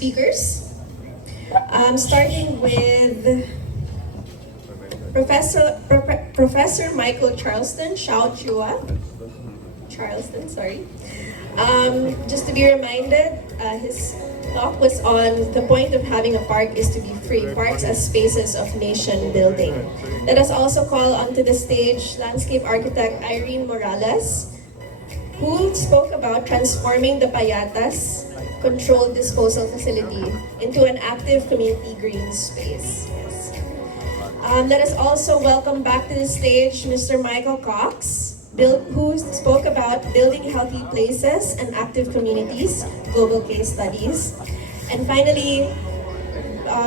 speakers. Starting with Professor Michael Charleston, sorry. Just to be reminded, his talk was on the point of having a park is to be free, parks as spaces of nation building. Let us also call onto the stage landscape architect Irene Morales, who spoke about transforming the Payatas controlled disposal facility into an active community green space. Yes. Let us also welcome back to the stage Mr. Michael Cox, who spoke about building healthy places and active communities, global case studies. And finally,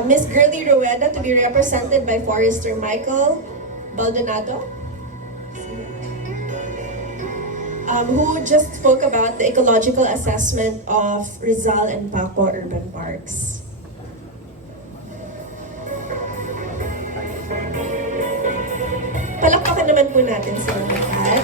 Ms. Gertie Rueda, to be represented by Forester Michael Baldonado, who just spoke about the ecological assessment of Rizal and Paco urban parks. Palakpakan naman po natin sa lahat.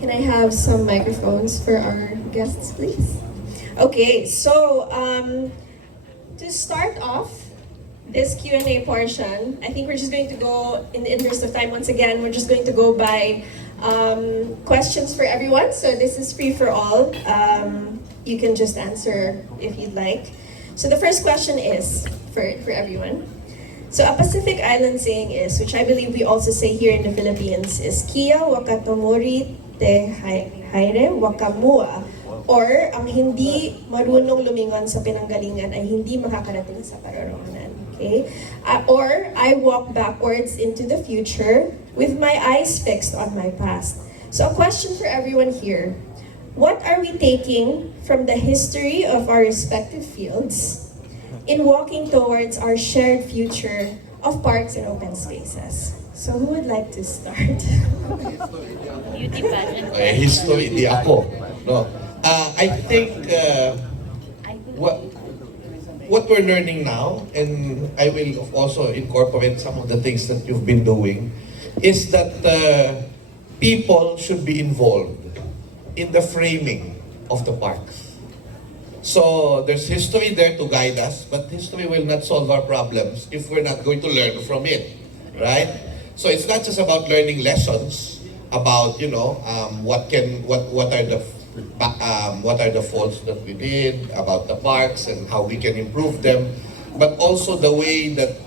Can I have some microphones for our guests, please? Okay, so to start off this Q&A portion, I think we're just going to go, in the interest of time, once again, we're just going to go by questions for everyone. So this is free for all. You can just answer if you'd like. So the first question is, for everyone. So a Pacific Island saying is, which I believe we also say here in the Philippines, is Kia wakatomori te haire wakamua. Or, ang hindi marunong lumingon sa pinanggalingan ay hindi makakarating sa paroroonan. Okay? Or, I walk backwards into the future with my eyes fixed on my past. So, a question for everyone here. What are we taking from the history of our respective fields in walking towards our shared future of parks and open spaces? So, who would like to start? Beauty pageant. History, di ako. No. I think what we're learning now, and I will also incorporate some of the things that you've been doing, is that people should be involved in the framing of the parks. So there's history there to guide us, but history will not solve our problems if we're not going to learn from it, right? So it's not just about learning lessons about, what are the faults that we did about the parks and how we can improve them, but also the way that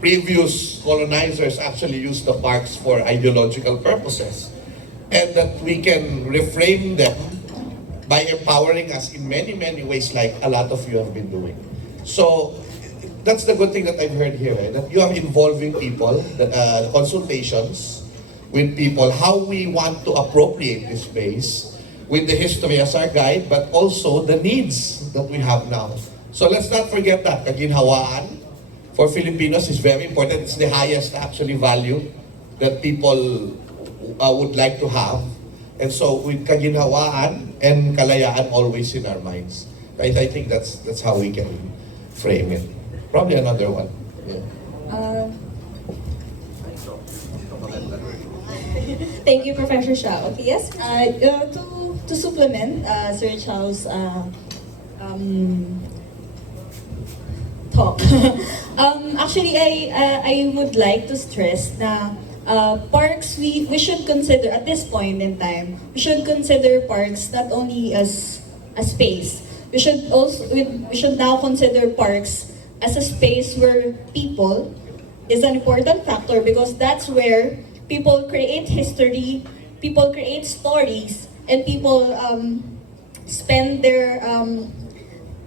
previous colonizers actually used the parks for ideological purposes, and that we can reframe them by empowering us in many, many ways, like a lot of you have been doing. So that's the good thing that I've heard here, that you are involving people, the consultations with people, how we want to appropriate this space, with the history as our guide, but also the needs that we have now. So let's not forget that kaginhawaan for Filipinos is very important. It's the highest actually value that people would like to have. And so with kaginhawaan and kalayaan always in our minds. Right? I think that's how we can frame it. Probably another one. Yeah. Thank you, Professor Xiao. Okay, yes? To supplement Sir Xiao's talk, actually I would like to stress na parks, we should consider at this point in time, we should consider parks not only as a space. We should now consider parks as a space where people is an important factor, because that's where people create history, people create stories, and people spend their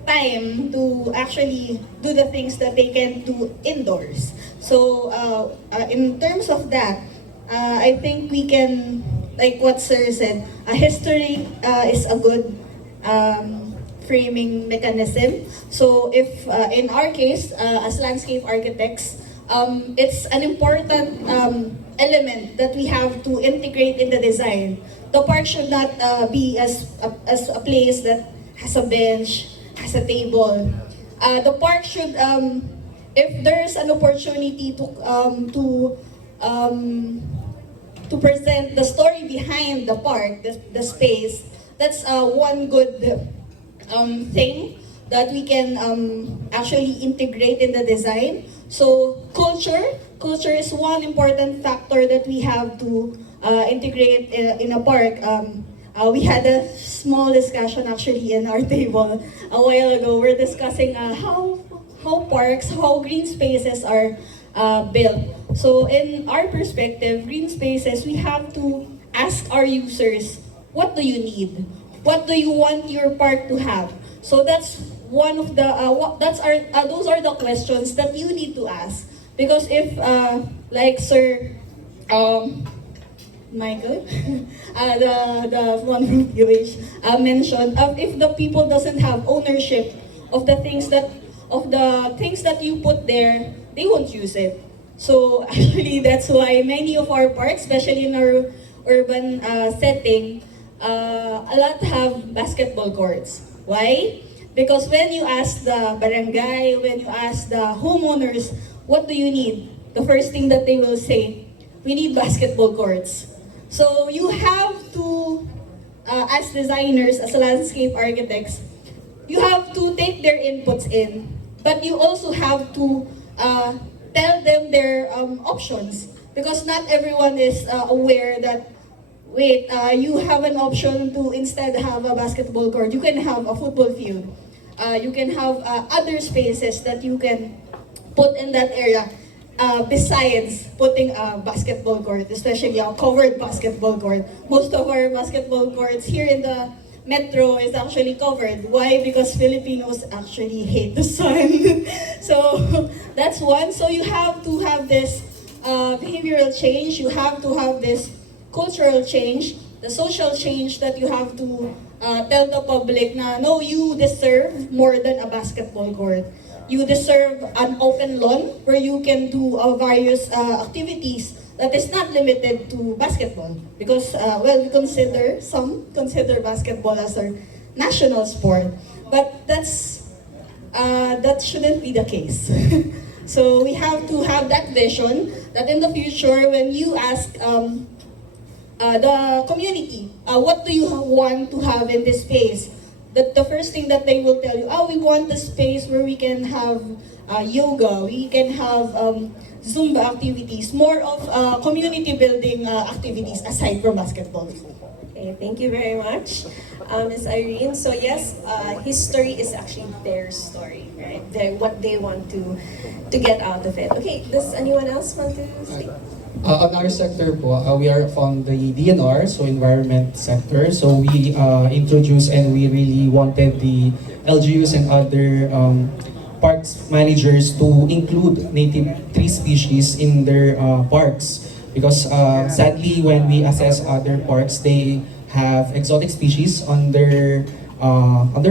time to actually do the things that they can do indoors. So in terms of that, I think we can, like what Sir said, history is a good framing mechanism. So if in our case, as landscape architects, it's an important element that we have to integrate in the design. The park should not be as a place that has a bench, has a table. The park should, if there's an opportunity to to present the story behind the park, the space. That's one good thing that we can actually integrate in the design. So culture is one important factor that we have to integrate in a park. We had a small discussion actually in our table a while ago. We're discussing how parks, how green spaces are built. So in our perspective, green spaces, we have to ask our users, what do you need? What do you want your park to have? So that's one of the those are the questions that you need to ask. Because if like Sir Michael, the one from POH mentioned, if the people doesn't have ownership of the things that you put there, they won't use it. So actually, that's why many of our parks, especially in our urban setting, a lot have basketball courts. Why? Because when you ask the barangay, when you ask the homeowners, what do you need? The first thing that they will say, we need basketball courts. So you have to, as designers, as landscape architects, you have to take their inputs in, but you also have to tell them their options. Because not everyone is aware that, wait, you have an option to instead have a basketball court, you can have a football field. You can have other spaces that you can put in that area besides putting a basketball court, especially a covered basketball court. Most of our basketball courts here in the metro is actually covered. Why? Because Filipinos actually hate the sun. So that's one. So you have to have this behavioral change. You have to have this cultural change, the social change that you have to tell the public na, no, you deserve more than a basketball court. You deserve an open lawn where you can do various activities that is not limited to basketball. Because, some consider basketball as our national sport. But that shouldn't be the case. So we have to have that vision that in the future, when you ask the community, what do you want to have in this space? The first thing that they will tell you, we want a space where we can have yoga, we can have Zumba activities, more of community building activities aside from basketball. Okay, thank you very much, Ms. Irene. So yes, history is actually their story, right? What they want to get out of it. Okay, does anyone else want to speak? On our sector po, we are from the DNR, so environment sector. So we introduced and we really wanted the LGUs and other parks managers to include native tree species in their parks. Because sadly, when we assess other parks, they have exotic species on their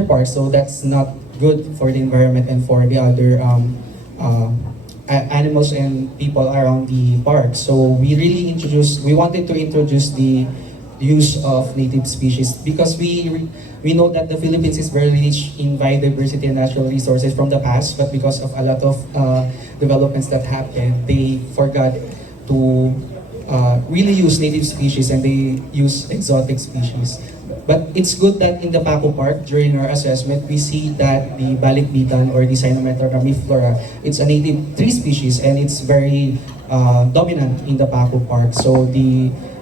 parks. So that's not good for the environment and for the other animals and people around the park. So we wanted to introduce the use of native species because we know that the Philippines is very rich in biodiversity and natural resources from the past, but because of a lot of developments that happened, they forgot to really use native species and they use exotic species. But it's good that in the Paco Park, during our assessment, we see that the balikbitan or the Cyanometra ramiflora, it's a native tree species and it's very dominant in the Paco Park. So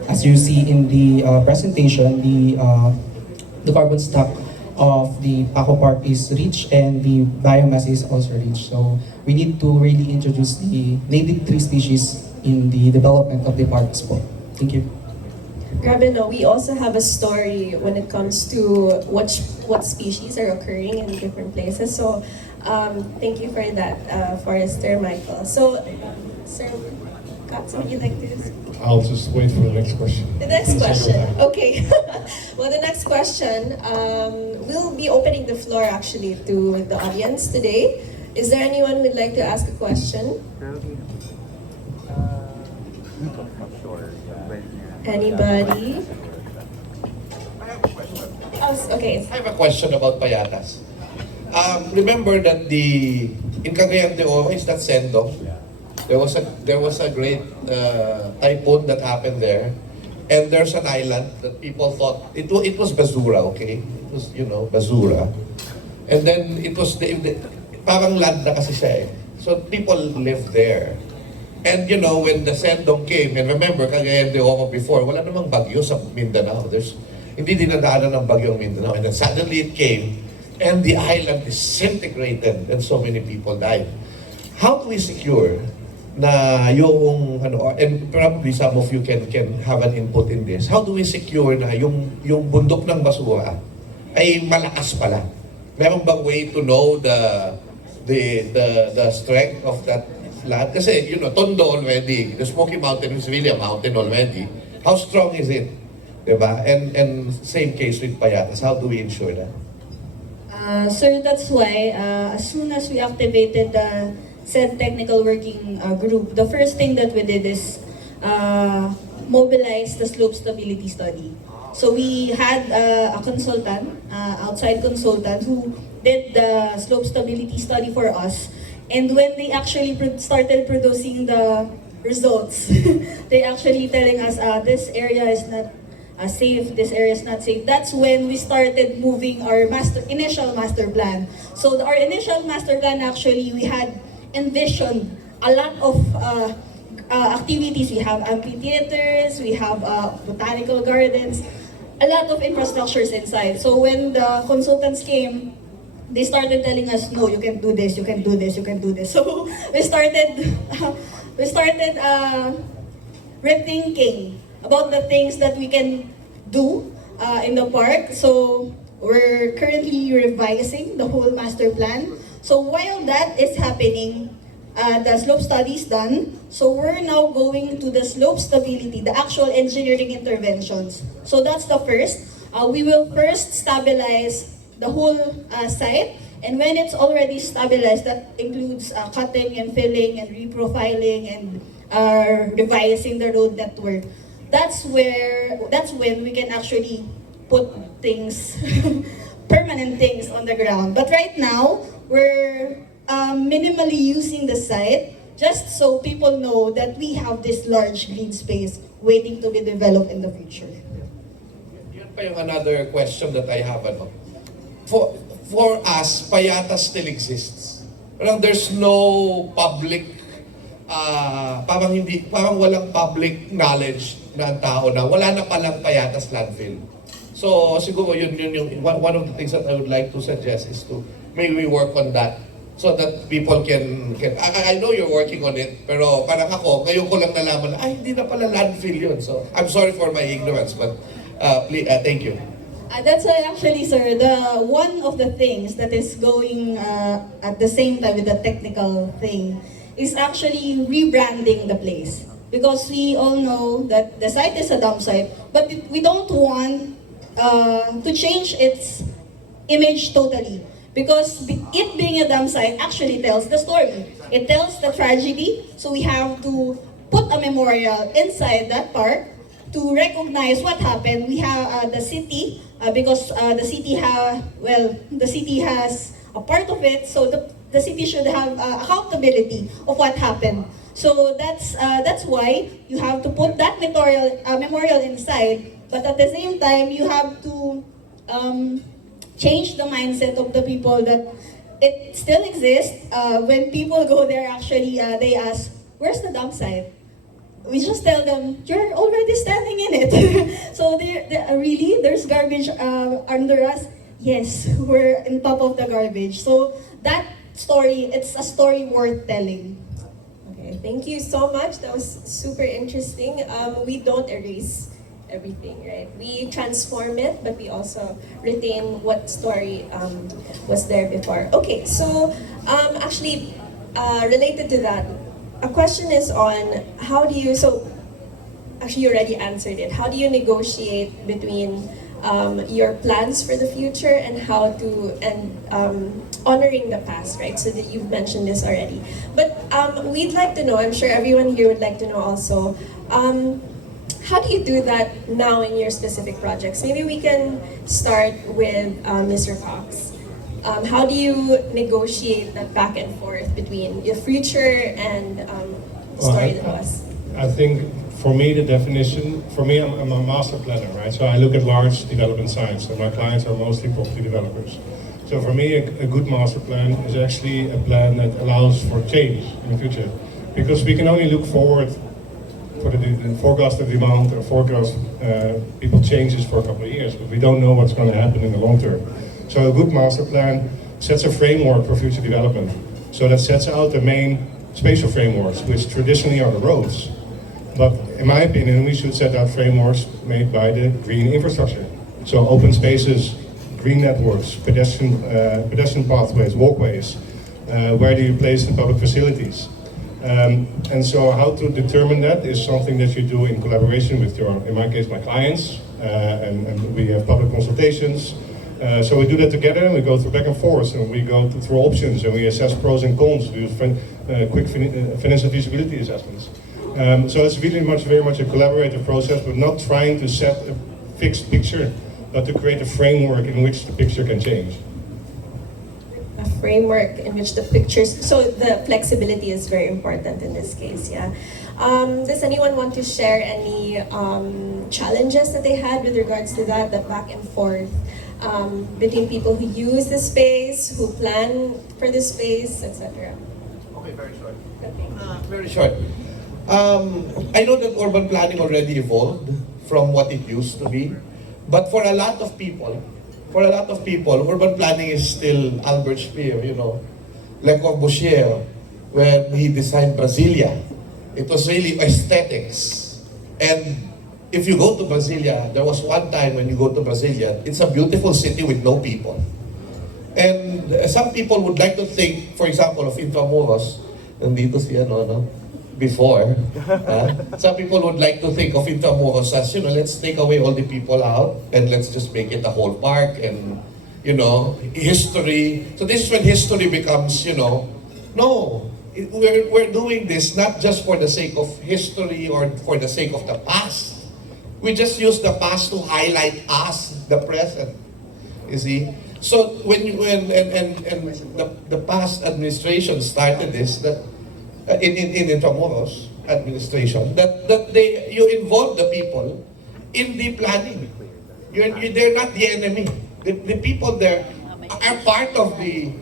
as you see in the presentation, the carbon stock of the Paco Park is rich and the biomass is also rich. So we need to really introduce the native tree species in the development of the parks po. Thank you. Grabe, no, we also have a story when it comes to what species are occurring in different places. So thank you for that, Forrester Michael. So, Sir Caps, would you like to speak? I'll just wait for the next question. The next question. Okay. Well, the next question, we'll be opening the floor actually to the audience today. Is there anyone who would like to ask a question? Anybody? Oh, okay. I have a question about payatas. Remember that in Cagayan de Oro, is that Sendo? There was a great typhoon that happened there, and there's an island that people thought it was basura, okay? It was, you know, basura. And then it was parang land na kasi siya eh. So people live there. And you know, when the Sendong came, and remember, kagaya de Omo before, wala namang bagyo sa Mindanao. Hindi dinadaanan ng bagyo ang Mindanao. And then suddenly it came, and the island disintegrated, and so many people died. How do we secure na yung and probably some of you can have an input in this. How do we secure na yung bundok ng basura ay malakas pala? Meron bang way to know the strength of that land? Kasi you know, Tondo already, the Smoky Mountain is really a mountain already. How strong is it? Diba? And same case with Payatas. How do we ensure that? Sir, that's why as soon as we activated the said technical working group, the first thing that we did is mobilize the slope stability study. So we had a consultant, outside consultant, who did the slope stability study for us. And when they actually started producing the results, they actually telling us this area is not safe, this area is not safe. That's when we started moving our initial master plan. So our initial master plan, actually, we had envisioned a lot of activities. We have amphitheaters, we have botanical gardens, a lot of infrastructures inside. So when the consultants came, they started telling us, no, you can do this, you can do this, you can do this. So we started rethinking about the things that we can do in the park. So we're currently revising the whole master plan. So while that is happening, the slope study is done. So we're now going to the slope stability, the actual engineering interventions. So that's the first. We will first stabilize the whole site. And when it's already stabilized, that includes cutting and filling and reprofiling and revising the road network. That's when we can actually put things, permanent things on the ground. But right now, we're minimally using the site just so people know that we have this large green space waiting to be developed in the future. Yun pa yung another question that I have. For us, Payatas still exists. Parang there's no public, parang walang public knowledge na ang tao na wala na palang Payatas landfill. So siguro yun yung one of the things that I would like to suggest is to maybe work on that so that people can I know you're working on it, pero parang ako ngayon ko lang nalaman na ay hindi na pala landfill yun. So I'm sorry for my ignorance, but please, thank you. That's why actually, sir, one of the things that is going at the same time with the technical thing is actually rebranding the place. Because we all know that the site is a dump site, but we don't want to change its image totally. Because it being a dump site actually tells the story. It tells the tragedy, so we have to put a memorial inside that park to recognize what happened. We have the city, because the city has a part of it, so the city should have accountability of what happened. So that's why you have to put that memorial inside, but at the same time you have to change the mindset of the people that it still exists. When people go there, actually they ask, "Where's the dump site?" We just tell them, "You're already standing in it." So really, there's garbage under us? Yes, we're on top of the garbage. So that story, it's a story worth telling. Okay, thank you so much. That was super interesting. We don't erase everything, right? We transform it, but we also retain what story was there before. Okay, so actually, related to that, a question is on how do you, so actually you already answered it, how do you negotiate between your plans for the future and how to, and honoring the past, right? So that you've mentioned this already. But we'd like to know, I'm sure everyone here would like to know also, how do you do that now in your specific projects? Maybe we can start with Mr. Fox. How do you negotiate that back and forth between your future and story dalawas. I think for me the definition, I'm a master planner, right? So I look at large development sites and my clients are mostly property developers. So for me a good master plan is actually a plan that allows for change in the future. Because we can only look forward for the forecast of demand or forecast people changes for a couple of years, but we don't know what's going to happen in the long term. So a good master plan sets a framework for future development. So that sets out the main spatial frameworks, which traditionally are the roads. But in my opinion, we should set out frameworks made by the green infrastructure. So open spaces, green networks, pedestrian pathways, walkways, where do you place the public facilities? And so how to determine that is something that you do in collaboration with your, in my case, my clients, and we have public consultations. So we do that together and we go through back and forth and we go through options and we assess pros and cons, do quick financial feasibility assessments. So it's really very much a collaborative process, but not trying to set a fixed picture, but to create a framework in which the picture can change. A framework in which the pictures, so the flexibility is very important in this case, yeah. Does anyone want to share any challenges that they had with regards to that, the back and forth between people who use the space, who plan for the space, etc.? Okay, very short. Okay. Very short. I know that urban planning already evolved from what it used to be, but for a lot of people, urban planning is still Albert Speer, Le Corbusier, when he designed Brasilia. It was really aesthetics. And if you go to Brasilia, there was one time when you go to Brasilia, it's a beautiful city with no people. And some people would like to think, for example, of Intramuros, nandito siya, before. Some people would like to think of Intramuros as, let's take away all the people out and let's just make it a whole park and, history. So this is when history becomes, no, we're doing this not just for the sake of history or for the sake of the past. We just use the past to highlight us, the present. You see? So when the past administration started this, that in Intramuros administration, that you involve the people in the planning. They're not the enemy. The people there are part of the.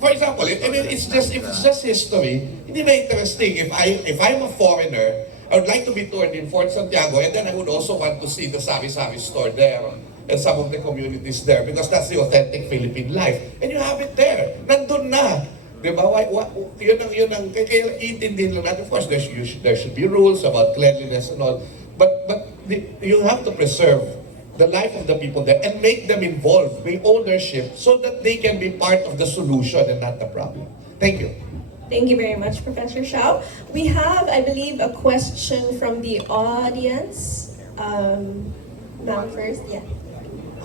For example, it's just history. Hindi ba interesting? If I'm a foreigner, I would like to be toured in Fort Santiago, and then I would also want to see the sari-sari store there and some of the communities there because that's the authentic Philippine life. And you have it there. Nandun na. Diba? Yun ang kaya iintindihin lang natin. Of course, there should be rules about cleanliness and all. But you have to preserve the life of the people there and make them involved, make ownership, so that they can be part of the solution and not the problem. Thank you. Thank you very much, Professor Xiao. We have, I believe, a question from the audience. Ma'am first, yeah.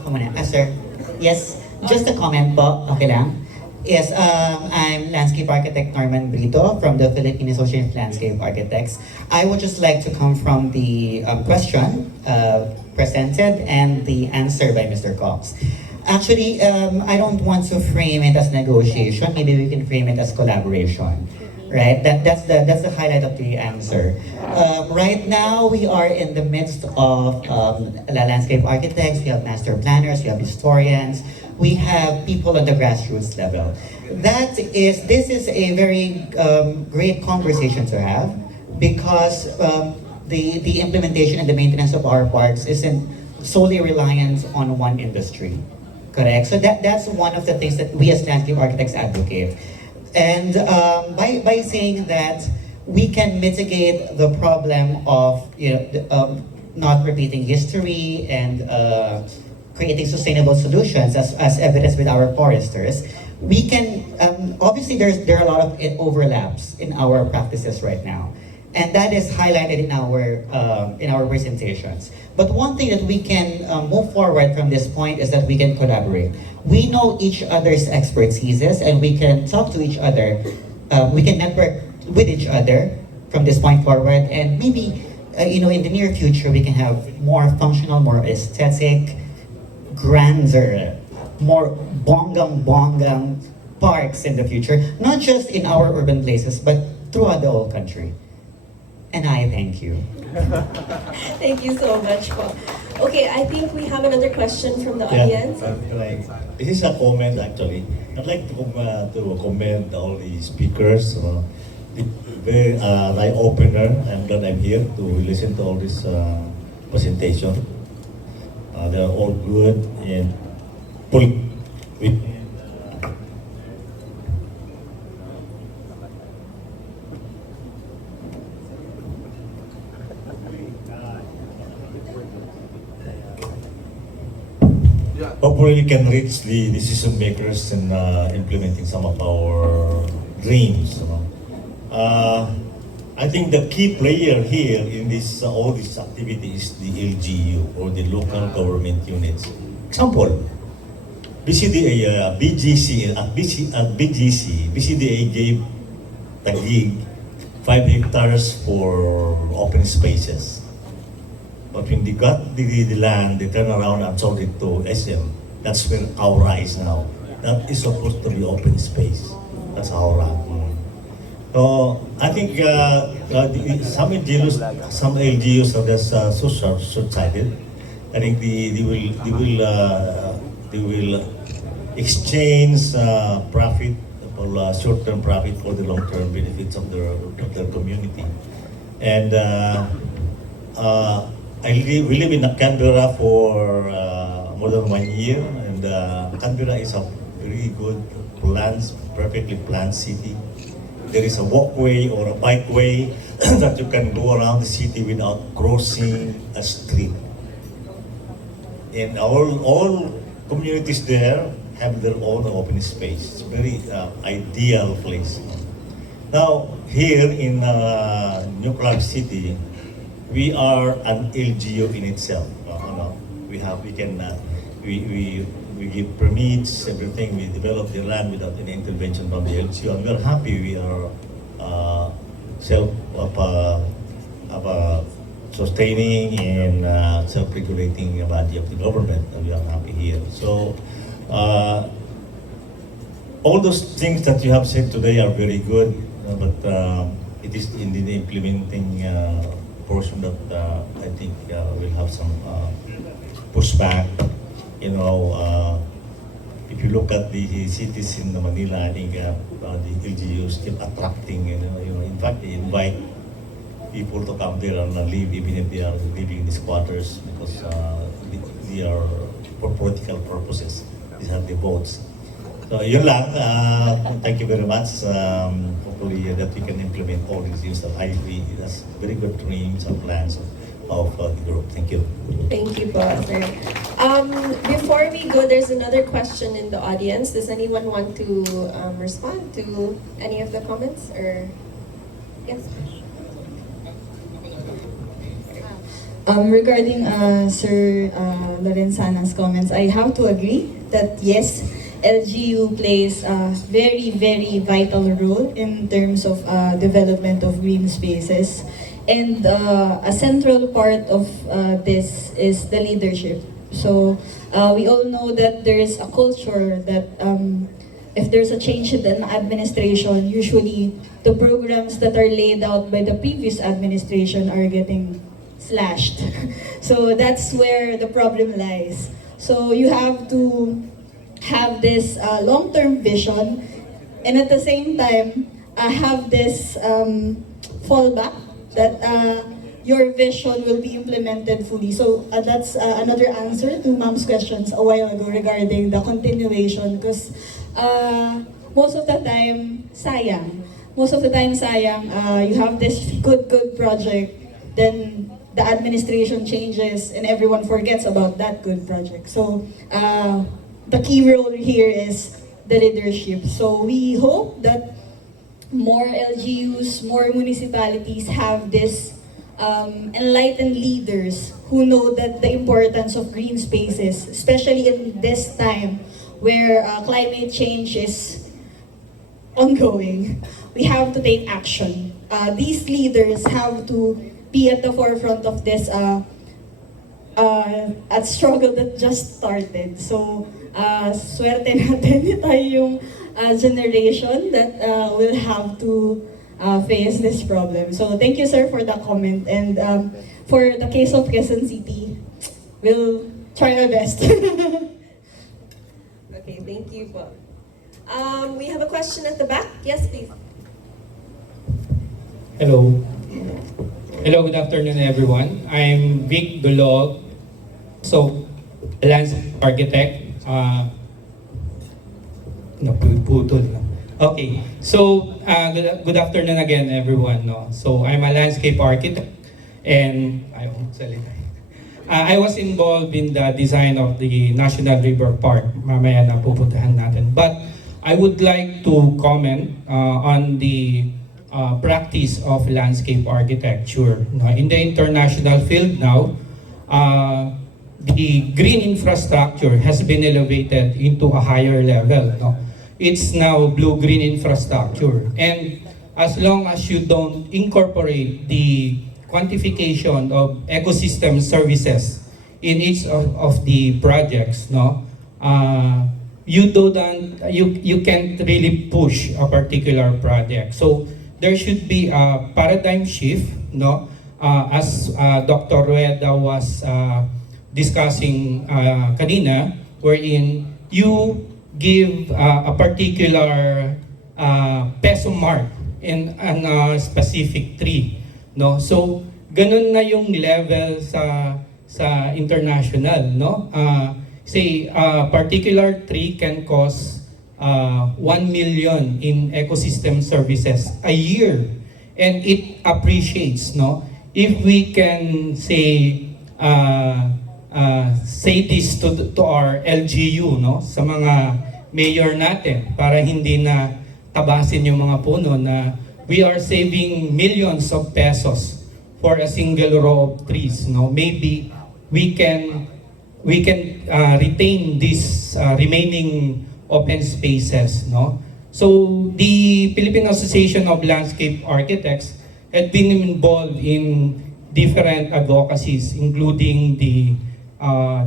Ako muna. Sir. Yes, just a comment po. Okay lang? Yes, I'm landscape architect Norman Brito from the Philippine Association of Landscape Architects. I would just like to come from the question presented and the answer by Mr. Cox. Actually, I don't want to frame it as negotiation. Maybe we can frame it as collaboration, right? That's the highlight of the answer. Right now, we are in the midst of landscape architects. We have master planners. We have historians. We have people on the grassroots level. This is a very great conversation to have because the implementation and the maintenance of our parks isn't solely reliant on one industry. Correct. So that's one of the things that we as landscape architects advocate. And by saying that we can mitigate the problem of not repeating history and creating sustainable solutions as evidenced with our foresters, we can obviously there are a lot of overlaps in our practices right now. And that is highlighted in our presentations. But one thing that we can move forward from this point is that we can collaborate. We know each other's expertises and we can talk to each other. We can network with each other from this point forward. And maybe, in the near future, we can have more functional, more aesthetic, grander, more bongang parks in the future. Not just in our urban places, but throughout the whole country. And I thank you. Thank you so much po. Okay, I think we have another question from the audience. This is a comment actually. I'd like to commend all the speakers. Very eye opener. I'm glad I'm here to listen to all this presentation. They're all good and full with. Hopefully we can reach the decision makers in implementing some of our dreams. I think the key player here in this all this activity is the LGU or the local government units. Example, BCDA, BGC, at BGC, BCDA gave Taguig 5 hectares for open spaces. But when they got the land, they turned around and sold it to SM. That's where Aura is now. That is supposed to be open space. That's Aura. So I think some LGUs are just so short-sighted. I think they will exchange profit for short-term profit for the long-term benefits of their community. And we live in Canberra for more than 1 year, and Canberra is a very good perfectly planned city. There is a walkway or a bikeway that you can go around the city without crossing a street. And all communities there have their own open space. It's a very ideal place. Now, here in New Clark City, we are an LGU in itself. We give permits, everything. We develop the land without any intervention from the LGU, and we're happy. We are self-sustaining and self-regulating body of the government, and we are happy here. So, all those things that you have said today are very good, but it is in the implementing portion that I think will have some pushback. If you look at the cities in Manila, I think the LGUs keep attracting. In fact, they invite people to come there and live, even if they are living in these quarters, because they are for political purposes. These are the votes. So yun lang. Thank you very much. Hopefully that we can implement all these things that I agree. That's very good dreams and plans of the group. Thank you. Thank you, sir. Before we go, there's another question in the audience. Does anyone want to respond to any of the comments? Or yes. Regarding Sir Lorenzana's comments, I have to agree that yes, LGU plays a very, very vital role in terms of development of green spaces. And a central part of this is the leadership. So we all know that there is a culture that if there's a change in the administration, usually the programs that are laid out by the previous administration are getting slashed. So that's where the problem lies. So you have to have this long-term vision, and at the same time have this fallback that your vision will be implemented fully. So that's another answer to Ma'am's questions a while ago regarding the continuation, because most of the time, sayang. You have this good project, then the administration changes and everyone forgets about that good project. So the key role here is the leadership. So we hope that more LGUs, more municipalities have this enlightened leaders who know that the importance of green spaces, especially in this time where climate change is ongoing. We have to take action. These leaders have to be at the forefront of this at struggle that just started. So, swerte natin tayo yung generation that will have to face this problem. So thank you, sir, for the comment. And for the case of Quezon City, we'll try our best. Okay, thank you po. We have a question at the back. Yes, please. Hello. Hello, good afternoon everyone. I'm Vic Dulog, so landscape architect. Naputol na. Okay, so good afternoon again everyone. No? So I'm a landscape architect and I was involved in the design of the National River Park. Mamaya na pupuntahan natin. But I would like to comment on the practice of landscape architecture. No? In the international field now, the green infrastructure has been elevated into a higher level. No? It's now blue-green infrastructure. And as long as you don't incorporate the quantification of ecosystem services in each of the projects, no, you can't really push a particular project. So there should be a paradigm shift, no, as Dr. Rueda was discussing kanina, wherein you give a particular peso mark in a specific tree, no? So ganun na yung level sa international, no? Say a particular tree can cost 1 million in ecosystem services a year, and it appreciates, no? If we can say this to our LGU, no, sa mga mayor natin, para hindi na tabasin yung mga puno, na we are saving millions of pesos for a single row of trees, no. Maybe we can retain these remaining open spaces, no. So the Philippine Association of Landscape Architects had been involved in different advocacies, including the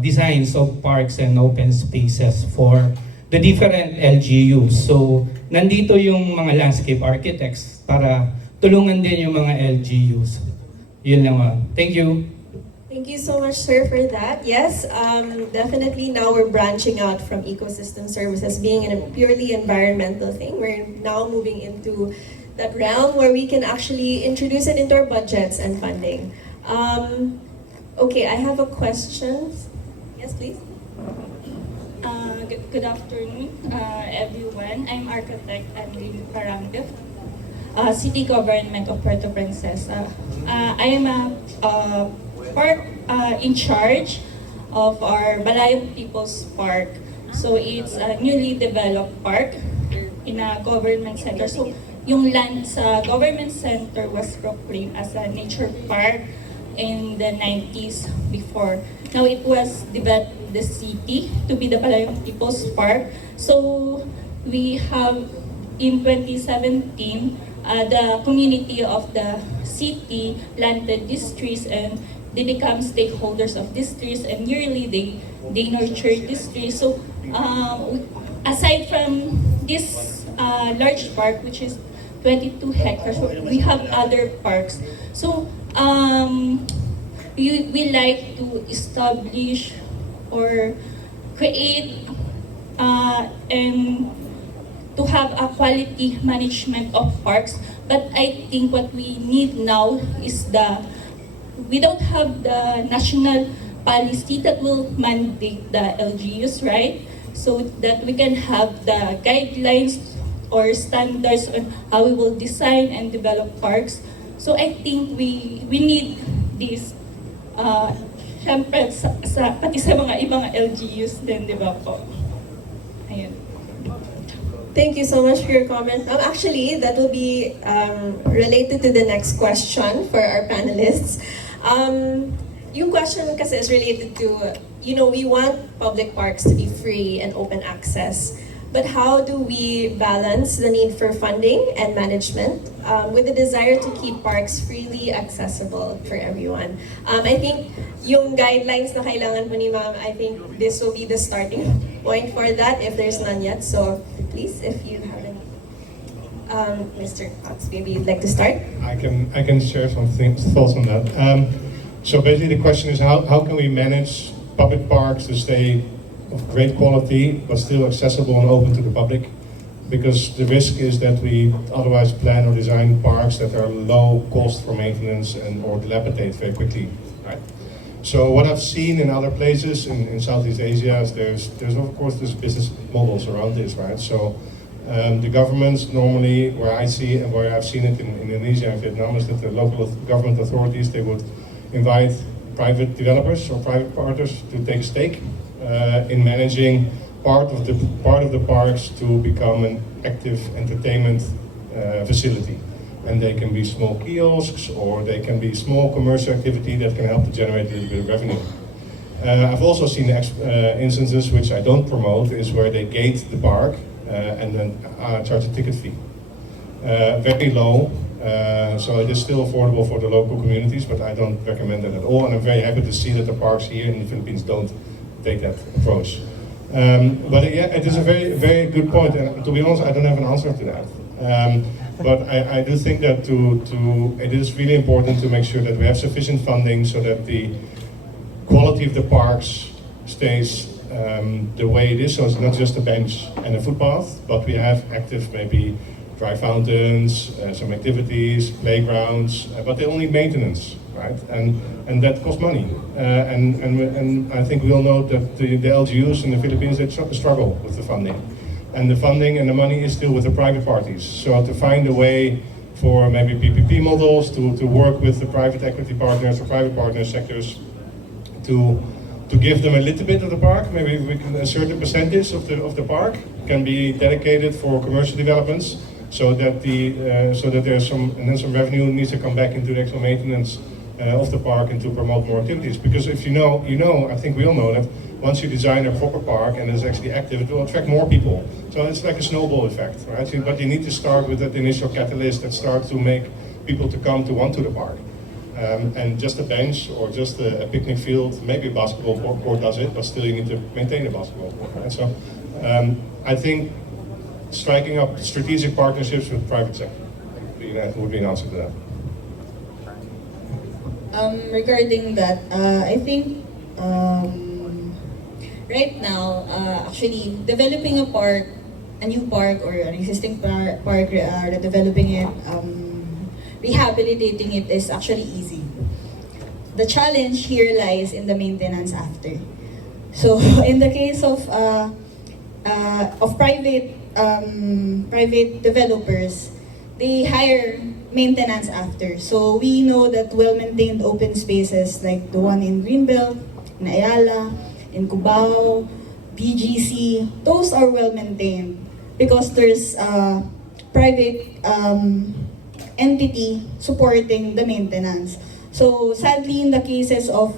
designs of parks and open spaces for the different LGUs. So, nandito yung mga landscape architects para tulungan din yung mga LGUs. Yun lang. Thank you. Thank you so much, sir, for that. Yes, definitely now we're branching out from ecosystem services being a purely environmental thing. We're now moving into that realm where we can actually introduce it into our budgets and funding. Okay, I have a question. Yes, please. Good afternoon, everyone. I'm architect Anlin Parangdef, City Government of Puerto Princesa. I am a park in charge of our Balayong People's Park. So it's a newly developed park in a government center. So yung land sa government center was proclaimed as a nature park in the 90s before. Now it was developed the city to be the Balayong People's Park. So we have in 2017 the community of the city planted these trees and they become stakeholders of these trees, and yearly they nurture these trees. So aside from this large park, which is 22 hectares, we have other parks. So we like to establish or create and to have a quality management of parks. But I think what we need now is we don't have the national policy that will mandate the LGUs, right? So that we can have the guidelines or standards on how we will design and develop parks. So I think we need this, syempre pati sa mga ibang LGUs din, di ba po? Ayun. Thank you so much for your comment. Actually, that will be related to the next question for our panelists. Yung question kasi is related to, we want public parks to be free and open access. But how do we balance the need for funding and management with the desire to keep parks freely accessible for everyone? I think yung guidelines na kailangan po ni Ma'am, I think this will be the starting point for that if there's none yet. So please, if you have any. Mr. Cox, maybe you'd like to start? I can share some thoughts on that. So basically the question is how can we manage public parks to stay of great quality but still accessible and open to the public? Because the risk is that we otherwise plan or design parks that are low cost for maintenance and or dilapidate very quickly, right? So what I've seen in other places in Southeast Asia is there's of course there's business models around this, right? So the governments normally, where I see and where I've seen it in Indonesia and Vietnam, is that the local government authorities, they would invite private developers or private partners to take a stake in managing part of the parks to become an active entertainment facility. And they can be small kiosks or they can be small commercial activity that can help to generate a little bit of revenue. I've also seen instances, which I don't promote, is where they gate the park and then charge a ticket fee. Very low, so it is still affordable for the local communities, but I don't recommend that at all. And I'm very happy to see that the parks here in the Philippines don't take that approach. But yeah, it is a very, very good point, and to be honest, I don't have an answer to that. But I do think that it is really important to make sure that we have sufficient funding so that the quality of the parks stays the way it is. So it's not just a bench and a footpath, but we have active maybe dry fountains, some activities, playgrounds, but they all need maintenance, right? And that costs money. And I think we all know that the LGUs in the Philippines, they struggle with the funding. And the funding and the money is still with the private parties. So to find a way for maybe PPP models to work with the private equity partners or private partner sectors to give them a little bit of the park, maybe a certain percentage of the park can be dedicated for commercial developments, so that there's some revenue needs to come back into the actual maintenance of the park and to promote more activities. Because if you know, I think we all know that once you design a proper park and it's actually active, it will attract more people. So it's like a snowball effect, right? But you need to start with that initial catalyst that starts to make people to come to want to the park. And just a bench or just a picnic field, maybe a basketball court does it, but still you need to maintain a basketball court, right? So I think striking up strategic partnerships with private sector would be an answer to that. Regarding that, I think right now, actually developing a new park or an existing park, developing it, rehabilitating it is actually easy. The challenge here lies in the maintenance after. So in the case of private developers, they hire maintenance after. So we know that well-maintained open spaces like the one in Greenbelt, in Ayala, in Cubao, BGC, those are well-maintained because there's a private entity supporting the maintenance. So sadly, in the cases of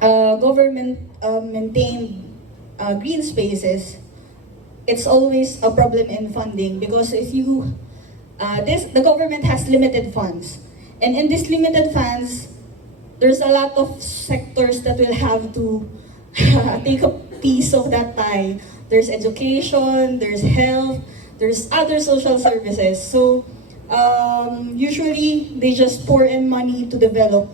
government maintained green spaces, it's always a problem in funding because if you the government has limited funds, and in these limited funds, there's a lot of sectors that will have to take a piece of that pie. There's education, there's health, there's other social services. So usually they just pour in money to develop,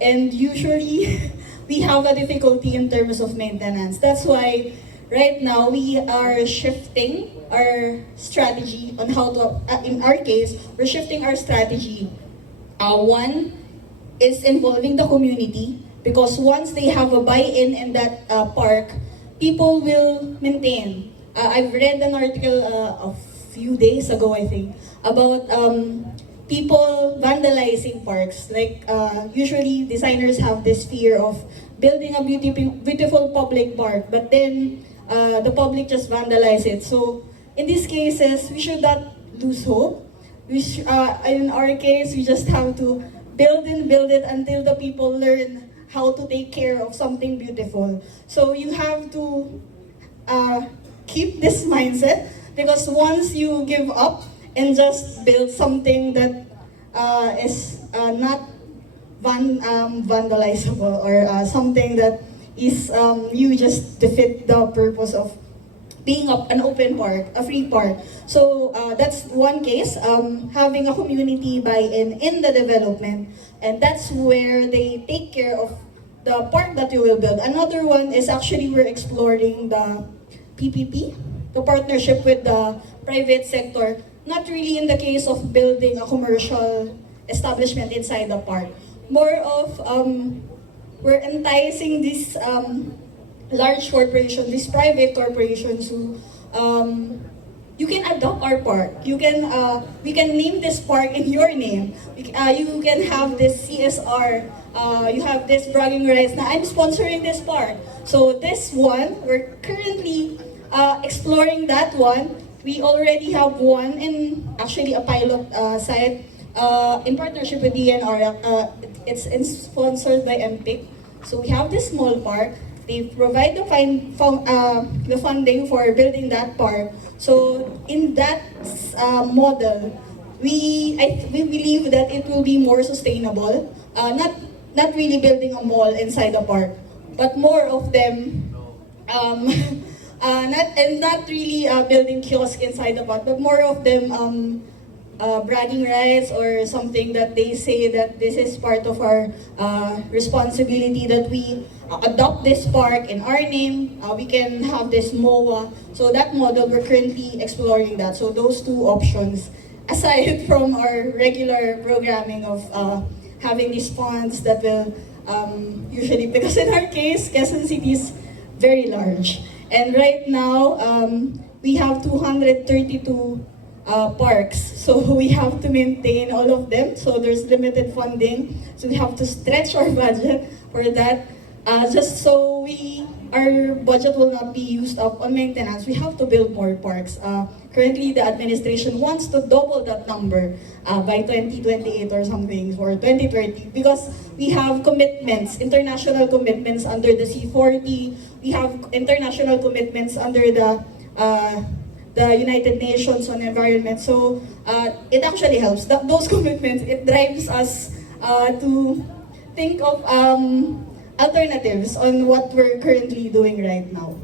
and usually we have a difficulty in terms of maintenance. That's why right now we are shifting our strategy on how to, in our case, we're shifting our strategy. One is involving the community, because once they have a buy-in in that park, people will maintain. I've read an article a few days ago, I think, about people vandalizing parks. Like usually designers have this fear of building a beautiful public park, but then the public just vandalize it. So in these cases, we should not lose hope. In our case, we just have to build it until the people learn how to take care of something beautiful. So you have to keep this mindset, because once you give up and just build something that is not vandalizable, or something that is you just defeat the purpose of being an open park, a free park. So that's one case, having a community buy-in in the development, and that's where they take care of the park that you will build. Another one is actually we're exploring the PPP, the partnership with the private sector, not really in the case of building a commercial establishment inside the park. More of, we're enticing these large corporations, these private corporations who, you can adopt our park. You can, we can name this park in your name. You can have this CSR, you have this bragging rights na I'm sponsoring this park. So this one, we're currently exploring that one. We already have one in actually a pilot site in partnership with DNR. It's sponsored by MPIC. So we have this small park. They provide the funding for building that park. So in that model, we believe that it will be more sustainable. Not really building a mall inside the park, but more of them. Not really building kiosk inside the park, but more of them bragging rights or something that they say that this is part of our responsibility that we adopt this park in our name. We can have this MOA. So that model, we're currently exploring that. So those two options, aside from our regular programming of having these funds that will usually, because in our case, Quezon City is very large. And right now, we have 232 parks. So we have to maintain all of them. So there's limited funding. So we have to stretch our budget for that. Just so our budget will not be used up on maintenance, we have to build more parks. Currently, the administration wants to double that number by 2028 or something, or 2030, because we have commitments, international commitments under the C40. We have international commitments under the United Nations on environment. So it actually helps. Those commitments, it drives us to think of alternatives on what we're currently doing right now.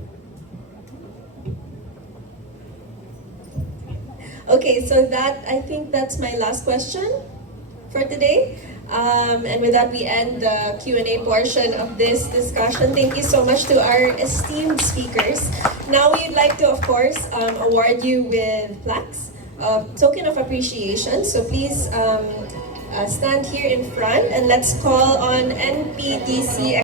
Okay, so I think that's my last question for today. And with that, we end the Q&A portion of this discussion. Thank you so much to our esteemed speakers. Now we'd like to, of course, award you with plaques, token of appreciation. So please stand here in front and let's call on NPDC